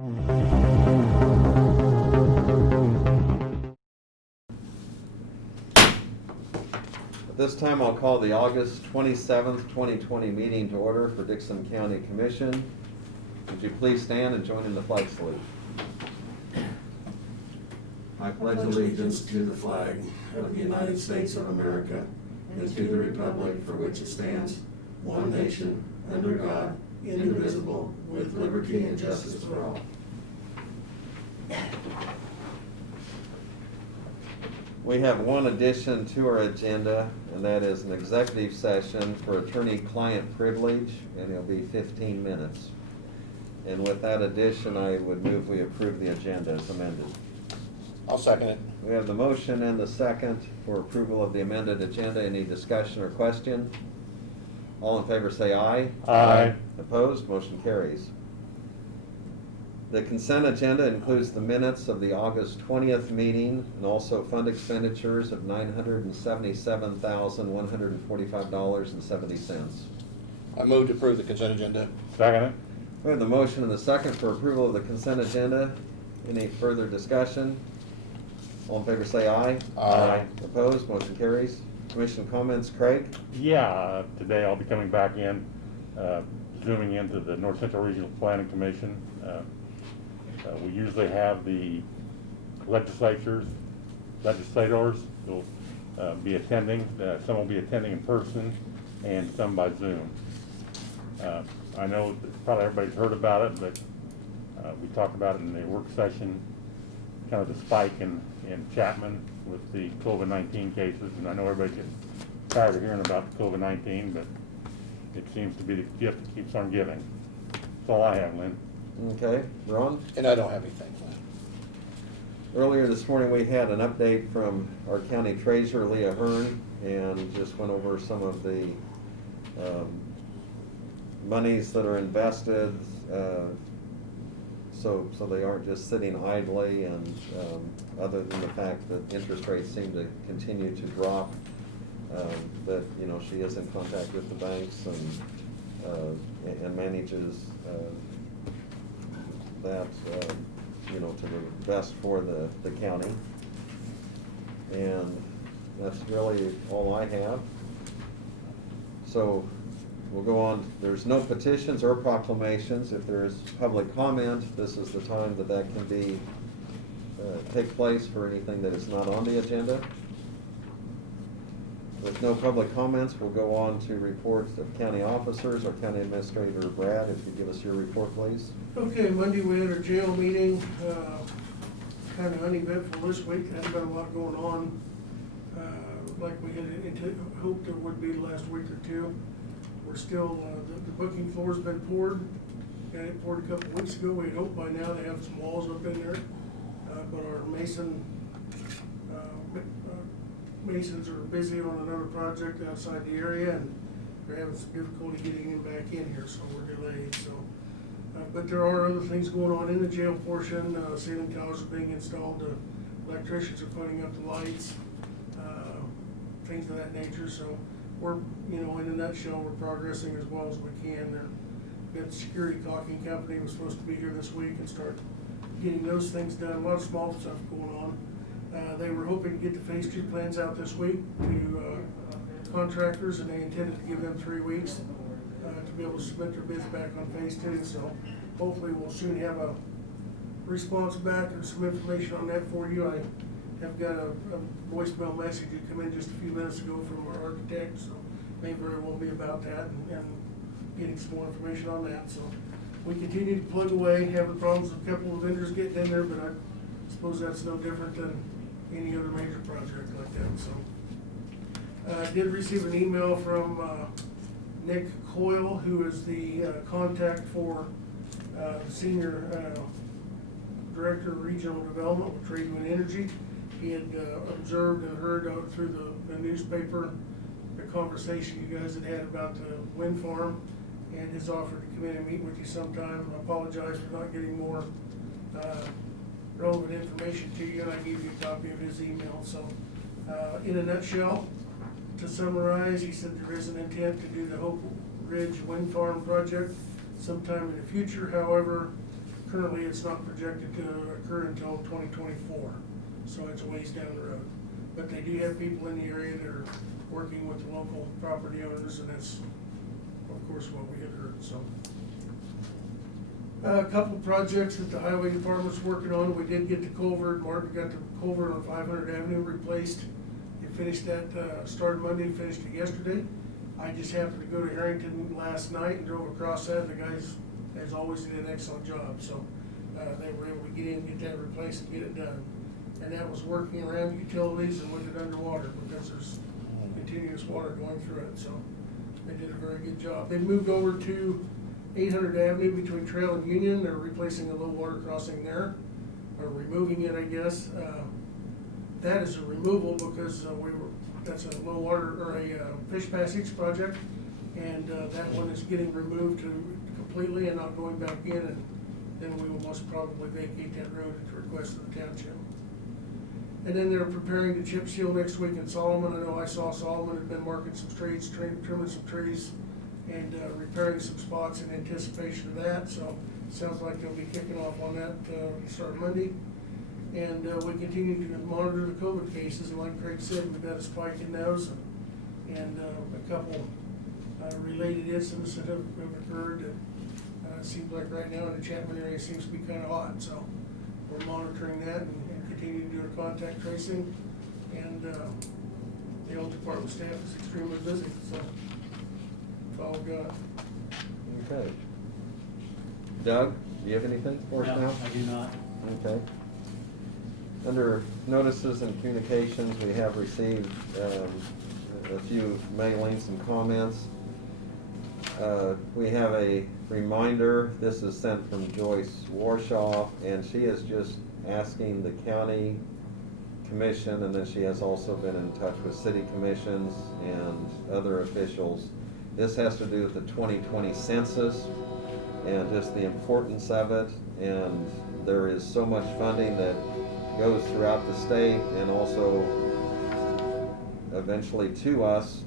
At this time, I'll call the August 27th, 2020 meeting to order for Dickson County Commission. Would you please stand and join in the flag salute? I pledge allegiance to the flag of the United States of America and to the republic for which it stands, one nation, under God, indivisible, with liberty and justice for all. We have one addition to our agenda, and that is an executive session for attorney-client privilege, and it'll be 15 minutes. And with that addition, I would move we approve the agenda as amended. I'll second it. We have the motion and the second for approval of the amended agenda. Any discussion or question? All in favor say aye. Aye. Opposed? Motion carries. The consent agenda includes the minutes of the August 20th meeting and also fund expenditures of $977,145.70. I move to approve the consent agenda. Second it. We have the motion and the second for approval of the consent agenda. Any further discussion? All in favor say aye. Aye. Opposed? Motion carries. Commission comments, Craig? Yeah, today I'll be coming back in, zooming into the North Central Regional Planning Commission. We usually have the legislators will be attending. Some will be attending in person and some by Zoom. I know that probably everybody's heard about it, but we talked about it in the work session, kind of the spike in Chapman with the COVID-19 cases, and I know everybody gets tired of hearing about the COVID-19, but it seems to be the gift that keeps on giving. That's all I have, Lynn. Okay, Ron? And I don't have anything. Earlier this morning, we had an update from our county treasurer, Leah Hearn, and just went over some of the monies that are invested, so they aren't just sitting idly, and other than the fact that interest rates seem to continue to drop, that, you know, she is in contact with the banks and manages that, you know, to the best for the county. And that's really all I have. So we'll go on. There's no petitions or proclamations. If there is public comment, this is the time that can be take place for anything that is not on the agenda. With no public comments, we'll go on to reports of county officers. Our county administrator, Brad, if you give us your report, please. Okay, Monday we had our jail meeting, kind of uneventful this week, hasn't been a lot going on, like we had hoped there would be the last week or two. We're still, the booking floor's been poured, got it poured a couple of weeks ago. We had hoped by now they have some walls up in there, but our masons are busy on another project outside the area, and they're having some difficulty getting them back in here, so we're delayed. So, but there are other things going on in the jail portion. Ceiling towers are being installed. Electricians are putting up the lights, things of that nature. So we're, you know, in a nutshell, we're progressing as well as we can. We've got the security caulking company was supposed to be here this week and start getting those things done. A lot of small stuff going on. They were hoping to get the phase 2 plans out this week to contractors, and they intended to give them 3 weeks to be able to submit their bids back on phase 2. So hopefully we'll soon have a response back or some information on that for you. I have got a voicemail message that came in just a few minutes ago from our architect, so may very well be about that and getting some more information on that. So we continue to plug away, have the problems with a couple of vendors getting in there, but I suppose that's no different than any other major project like that. So I did receive an email from Nick Coyle, who is the contact for the Senior Director of Regional Development with Tradewin Energy. He had observed and heard through the newspaper the conversation you guys had about the wind farm, and has offered to come in and meet with you sometime. I apologize for not getting more relevant information to you, and I gave you a copy of his email. So in a nutshell, to summarize, he said there is an intent to do the Hope Ridge Wind Farm project sometime in the future. However, currently it's not projected to occur until 2024, so it's a ways down the road. But they do have people in the area that are working with the local property owners, and that's, of course, what we had heard, so. A couple of projects that the highway department's working on. We did get the culvert, Mark got the culvert on 500 Avenue replaced. They finished that, started Monday, finished it yesterday. I just happened to go to Harrington last night and drove across that. The guys, as always, did an excellent job, so, they were able to get in, get that replaced and get it done. And that was working around utilities and with it underwater because there's continuous water going through it, so they did a very good job. They moved over to 800 Avenue between Trail and Union. They're replacing a low water crossing there, or removing it, I guess. That is a removal because that's a low water, or a fish passage project, and that one is getting removed completely and not going back in, and then we will most probably vacate that road at the request of the township. And then they're preparing to chip seal next week in Solomon. I know I saw Solomon had been marking some streets, trimming some trees, and repairing some spots in anticipation of that, so it sounds like they'll be kicking off on that, starting Monday. And we continue to monitor the COVID cases, and like Craig said, we've got a spike in those, and a couple related incidents that have occurred. It seems like right now in the Chapman area seems to be kind of hot, so we're monitoring that and continue to do our contact tracing. And the health department staff is extremely busy, so that's all we've got. Okay. Doug, do you have anything for us now? No, I do not. Okay. Under notices and communications, we have received a few mailings and comments. We have a reminder. This is sent from Joyce Warshaw, and she is just asking the county commission, and then she has also been in touch with city commissions and other officials. This has to do with the 2020 census and just the importance of it, and there is so much funding that goes throughout the state and also eventually to us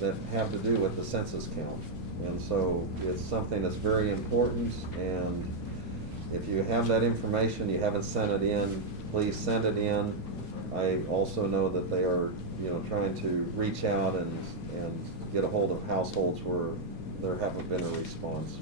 that have to do with the census count. And so it's something that's very important, and if you have that information, you haven't sent it in, please send it in. I also know that they are, trying to reach out and get a hold of households where there haven't been a response.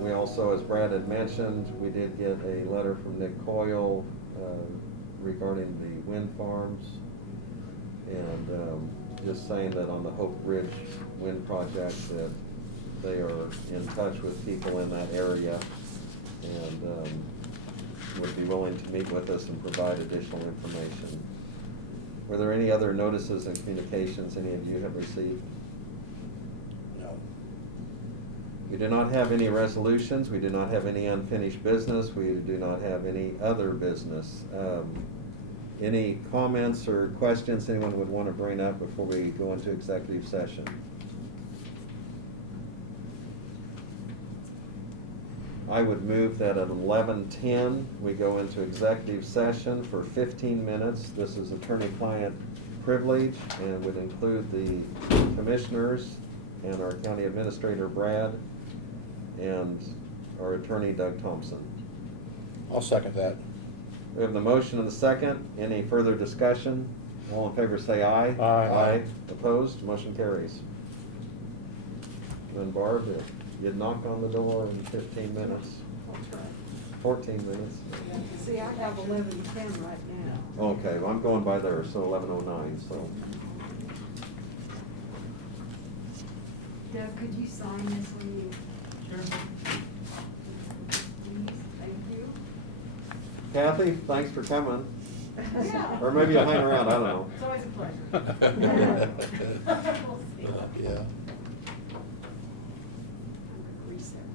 We also, as Brad had mentioned, we did get a letter from Nick Coyle regarding the wind farms, and just saying that on the Hope Ridge wind project that they are in touch with people in that area and would be willing to meet with us and provide additional information. Were there any other notices and communications any of you have received? No. We do not have any resolutions. We do not have any unfinished business. We do not have any other business. Any comments or questions anyone would want to bring up before we go into executive session? I would move that at 11:10, we go into executive session for 15 minutes. This is attorney-client privilege and would include the commissioners and our county administrator, Brad, and our attorney, Doug Thompson. I'll second that. We have the motion and the second. Any further discussion? All in favor say aye. Aye. Opposed? Motion carries. And Barb, you'd knock on the door in 15 minutes, 14 minutes. See, I have 11:10 right now. Okay, well, I'm going by there, so 11:09, so. Doug, could you sign this when you? Sure. Please, thank you. Kathy, thanks for coming. Yeah. Or maybe you'll hang around, I don't know. It's always a pleasure. We'll see. Yeah. Reset.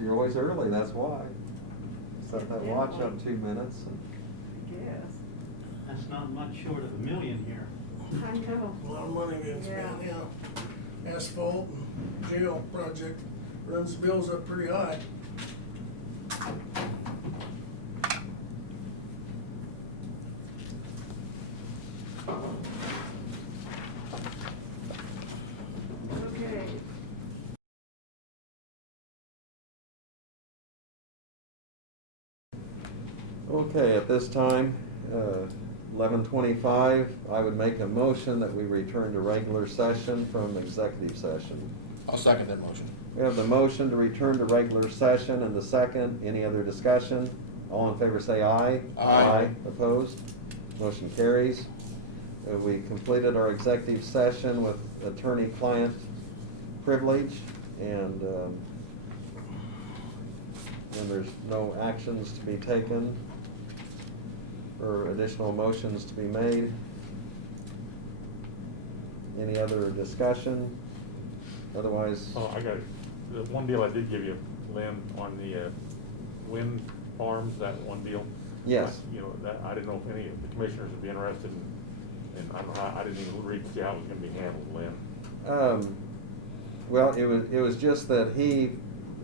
You're always early, that's why. Set that watch up 2 minutes. Yes. That's not much short of $1 million here. I know. A lot of money being spent, Yeah. yeah. Asphalt and jail project runs the bills up pretty high. Okay. Okay, at this time, 11:25, I would make a motion that we return to regular session from executive session. I'll second that motion. We have the motion to return to regular session and the second. Any other discussion? All in favor say aye. Aye. Opposed? Motion carries. We completed our executive session with attorney-client privilege, and there's no actions to be taken or additional motions to be made. Any other discussion? Otherwise, Oh, I got, the one deal I did give you, Lynn, on the wind farms, that one deal. Yes. You know, that, I didn't know if any of the commissioners would be interested in, I don't know, I didn't even read, see how it was gonna be handled, Lynn. well, it was just that he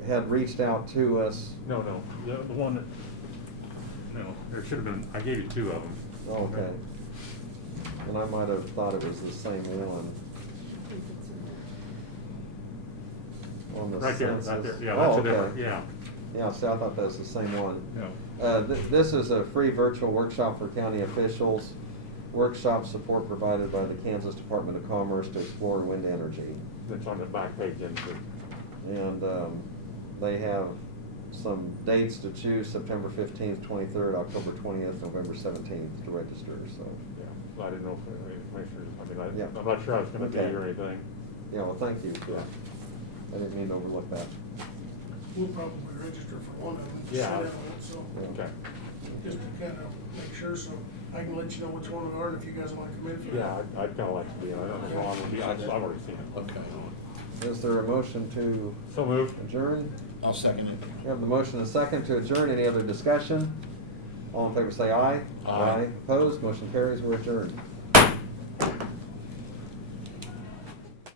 had reached out to us. No, the one that, no, there should have been, I gave you two of them. Oh, okay. And I might have thought it was the same one. On the Right there, census. yeah, Oh, that's a okay. different, yeah. Yeah, see, I thought that was the same one. No. This is a free virtual workshop for county officials. Workshop support provided by the Kansas Department of Commerce to explore wind energy. That's on the back page, and And they have some dates to choose: September 15th, 23rd, October 20th, November 17th to register, so. yeah, I didn't know if any commissioners, I Yeah. mean, I'm not sure I was gonna be Okay. or anything. Yeah, well, thank you. Yeah. I didn't mean to overlook that. We'll probably register for one of them. and Yeah. sit down on it, So, Yeah. Okay. just to kind of make sure, so I can let you know which one they are, and if you guys want to come in for that. Yeah, I'd kinda like to be, I don't know how long it'll be, I've already seen it. Okay. Is there a motion to So moved. adjourn? I'll second it. We have the motion and second to adjourn. Any other discussion? All in favor say aye. Aye. Opposed? Motion carries. We're adjourned.